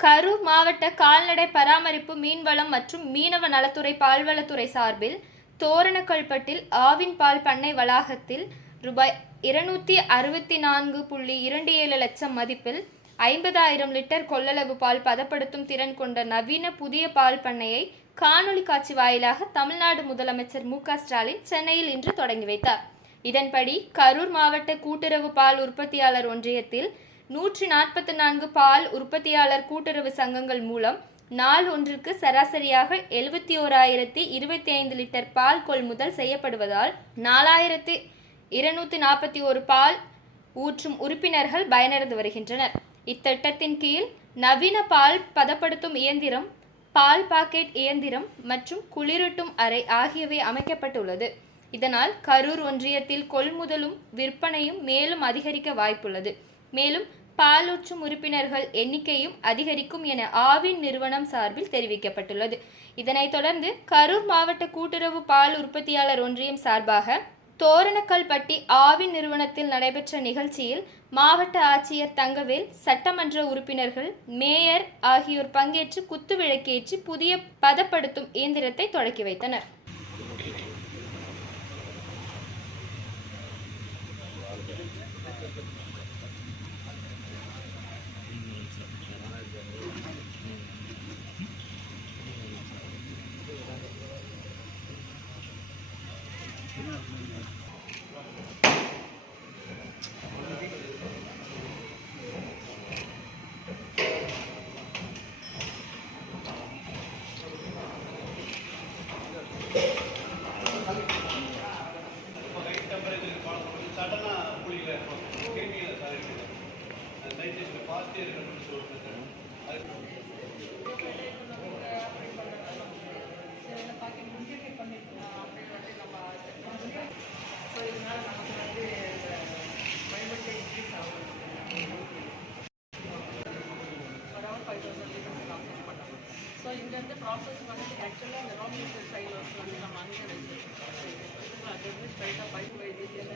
கரூர் மாவட்ட கால்நடை பராமரிப்பு மீன்வளம் மற்றும் மீனவ நலத்துறை பால்வளத்துறை சார்பில் தோரணக்கல்பட்டில் ஆவின் பால் பண்ணை வளாகத்தில் ரூபாய் இருநூத்தி அறுபத்தி நான்கு புள்ளி இரண்டு ஏழு லட்சம் மதிப்பில் ஐம்பதாயிரம் லிட்டர் கொள்ளளவு பால் பதப்படுத்தும் திறன் கொண்ட நவீன புதிய பால் பண்ணையை காணொலி காட்சி வாயிலாக தமிழ்நாடு முதலமைச்சர் மு ஸ்டாலின் சென்னையில் இன்று தொடங்கி வைத்தார். இதன்படி கரூர் மாவட்ட கூட்டுறவு பால் உற்பத்தியாளர் ஒன்றியத்தில் நூற்றி நாற்பத்தி நான்கு பால் உற்பத்தியாளர் கூட்டுறவு சங்கங்கள் மூலம் நாள் ஒன்றுக்கு சராசரியாக எழுபத்தி ஓராயிரத்தி இருபத்தி ஐந்து லிட்டர் பால் கொள்முதல் செய்யப்படுவதால் நாலாயிரத்தி இருநூத்தி நாற்பத்தி ஒரு பால் ஊற்றும் உறுப்பினர்கள் பயனடைந்து வருகின்றனர். இத்திட்டத்தின் கீழ் நவீன பால் பதப்படுத்தும் இயந்திரம் பால் பாக்கெட் இயந்திரம் மற்றும் குளிரூட்டும் அறை ஆகியவை அமைக்கப்பட்டுள்ளது. இதனால் கரூர் ஒன்றியத்தில் கொள்முதலும் விற்பனையும் மேலும் அதிகரிக்க வாய்ப்புள்ளது. மேலும் பாலூற்றும் உறுப்பினர்கள் எண்ணிக்கையும் அதிகரிக்கும் என ஆவின் நிறுவனம் சார்பில் தெரிவிக்கப்பட்டுள்ளது. இதனைத் தொடர்ந்து கரூர் மாவட்ட கூட்டுறவு பால் உற்பத்தியாளர் ஒன்றியம் சார்பாக தோரணக்கல்பட்டி ஆவின் நிறுவனத்தில் நடைபெற்ற நிகழ்ச்சியில் மாவட்ட ஆட்சியர் தங்கவேல் சட்டமன்ற உறுப்பினர்கள் மேயர் ஆகியோர் பங்கேற்று குத்துவிளக்கேற்றி புதிய பதப்படுத்தும் இயந்திரத்தை தொடக்கி வைத்தனர். இருக்கும் கிருமியில் சார் இருக்குது நைட்ரேஷன் பாசிட்டிவ் இருக்கணும்னு சொல்லிட்டு அது ஸோ இங்கேருந்து ப்ராசஸ் பண்ணிட்டு ஆக்சுவலாக இந்த ரா மெட்டீரியல் சைலர்ஸ் வந்து நம்ம அங்கே வச்சு அது வந்து ஸ்ட்ரைட்டாக பைப் வைத்தியம்